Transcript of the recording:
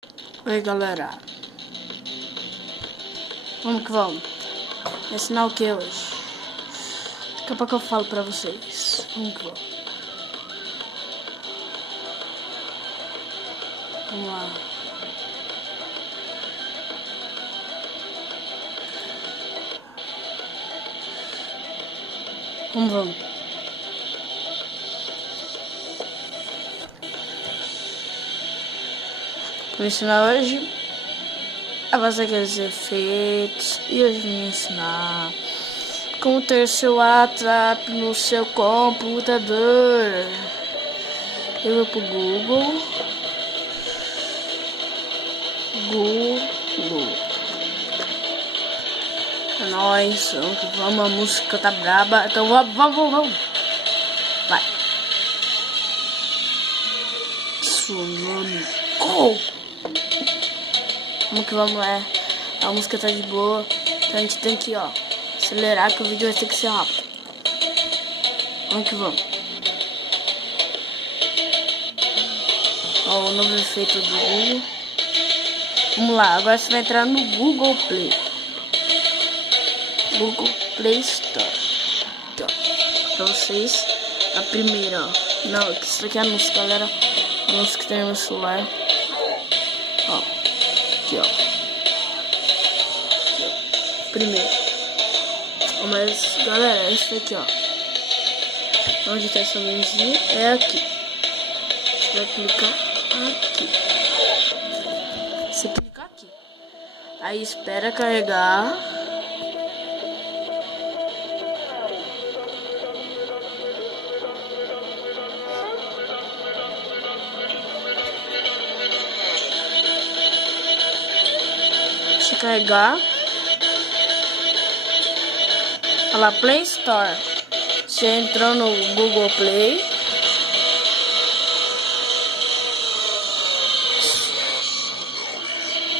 Oi galera, vamos que vamos. Ensinar o que hoje? Daqui a pouco eu falo pra vocês. Vamos que vamos. Vamos lá. Vamos. Vou ensinar hoje a fazer aqueles efeitos e hoje vou ensinar como ter seu WhatsApp no seu computador. Eu vou pro Google. É nóis, vamos, a música tá braba, então vamos. Vai. Tsunami. Vamos que vamos, a música tá de boa, então a gente tem que, acelerar que o vídeo vai ter que ser rápido. Vamos que vamos. Ó, o novo efeito do Google. Vamos lá, agora você vai entrar no Google Play. Google Play Store. Aqui, ó. Pra vocês, a primeira, ó. Não, isso aqui é anúncio, galera. Anúncio que tem no celular. Ó. Aqui, ó. Aqui, ó. Primeiro. Ó, mas, galera, é esse daqui, ó. Onde tá essa luzinha? É aqui. Você vai clicar aqui. Você clica aqui. Aí espera carregar. Se carregar. Olha lá, Play Store. Você entrou no Google Play.